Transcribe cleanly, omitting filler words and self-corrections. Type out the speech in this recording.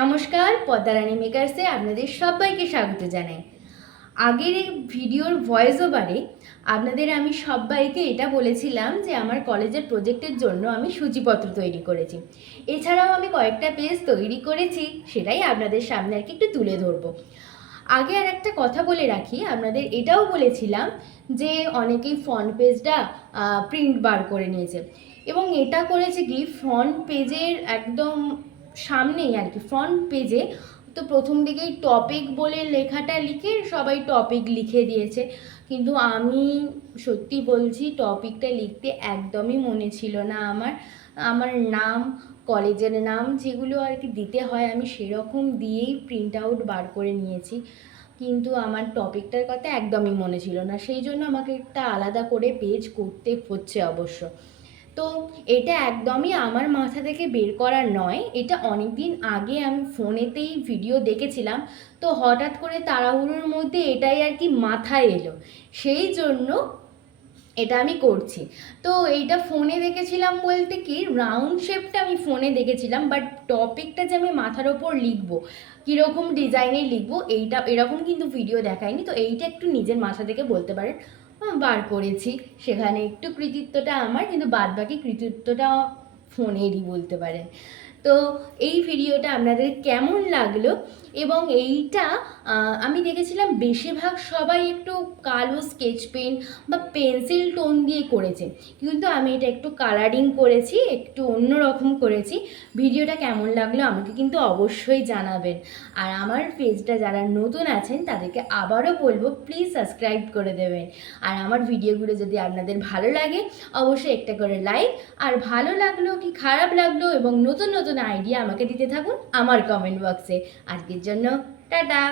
নমস্কার, পদ্মারানী মেকার্সে আপনাদের সবাইকে স্বাগত জানাই। আগের এই ভিডিওর ভয়েস ওভারে আপনাদের আমি সবাইকে এটা বলেছিলাম যে আমার কলেজের প্রজেক্টের জন্য আমি সূচিপত্র তৈরি করেছি। এছাড়াও আমি কয়েকটা পেজ তৈরি করেছি, সেটাই আপনাদের সামনে আর কি একটু তুলে ধরবো। আগে আর একটা কথা বলে রাখি, আপনাদের এটাও বলেছিলাম যে অনেকেই ফ্রন্ট পেজটা প্রিন্ট বার করে নিয়েছে, এবং এটা করেছে কি ফ্রন্ট পেজের একদম সামনেই আর কি ফ্রন্ট পেজে তো প্রথম দিকেই টপিক বলে লেখাটা লিখে সবাই টপিক লিখে দিয়েছে, কিন্তু আমি সত্যি বলছি টপিকটা লিখতে একদমই মনে ছিল না আমার। আমার নাম, কলেজের নাম যেগুলো আর কি দিতে হয় আমি সেরকম দিয়েই প্রিন্ট আউট বার করে নিয়েছি, কিন্তু আমার টপিকটার কথা একদমই মনে ছিল না, সেই জন্য আমাকে একটা আলাদা করে পেজ করতে হচ্ছে অবশ্য। তো এটা একদমই আমার মাথা থেকে বের করা নয়, এটা অনেক দিন আগে আমি ফোনেতেই ভিডিও দেখেছিলাম, তো হঠাৎ করে তাড়াহুড়োর মধ্যে এটাই আর কি মাথায় এলো, সেই জন্য এটা আমি করছি। তো এইটা ফোনে দেখেছিলাম বলতে কি রাউন্ড শেপটা আমি ফোনে দেখেছিলাম, বাট টপিকটা যে আমি মাথার ওপর লিখবো, কীরকম ডিজাইনে লিখবো এইটা এরকম কিন্তু ভিডিও দেখায়নি, তো এইটা একটু নিজের মাথা থেকে বলতে পারেন বার করেছি। সেখানে একটু কৃতিত্বটা আমার, কিন্তু বাদবাকি কৃতিত্বটা ফোনেরই বলতে পারেন। তো এই ভিডিওটা আপনাদের কেমন লাগলো, এবং এইটা আমি দেখেছিলাম বেশিরভাগ সবাই একটু কালো স্কেচ পেন বা পেন্সিল টোন দিয়ে করেছে, কিন্তু আমি এটা একটু কালারিং করেছি, একটু অন্যরকম করেছি। ভিডিওটা কেমন লাগলো আমাকে কিন্তু অবশ্যই জানাবেন। আর আমার পেজটা যারা নতুন আছেন তাদেরকে আবারও বলবো প্লিজ সাবস্ক্রাইব করে দেবেন। আর আমার ভিডিওগুলো যদি আপনাদের ভালো লাগে অবশ্যই একটা করে লাইক, আর ভালো লাগলো কি খারাপ লাগলো এবং নতুন নতুন আইডিয়া আমাকে দিতে থাকুন আমার কমেন্ট বক্সে। আজকের জন্য টাটা।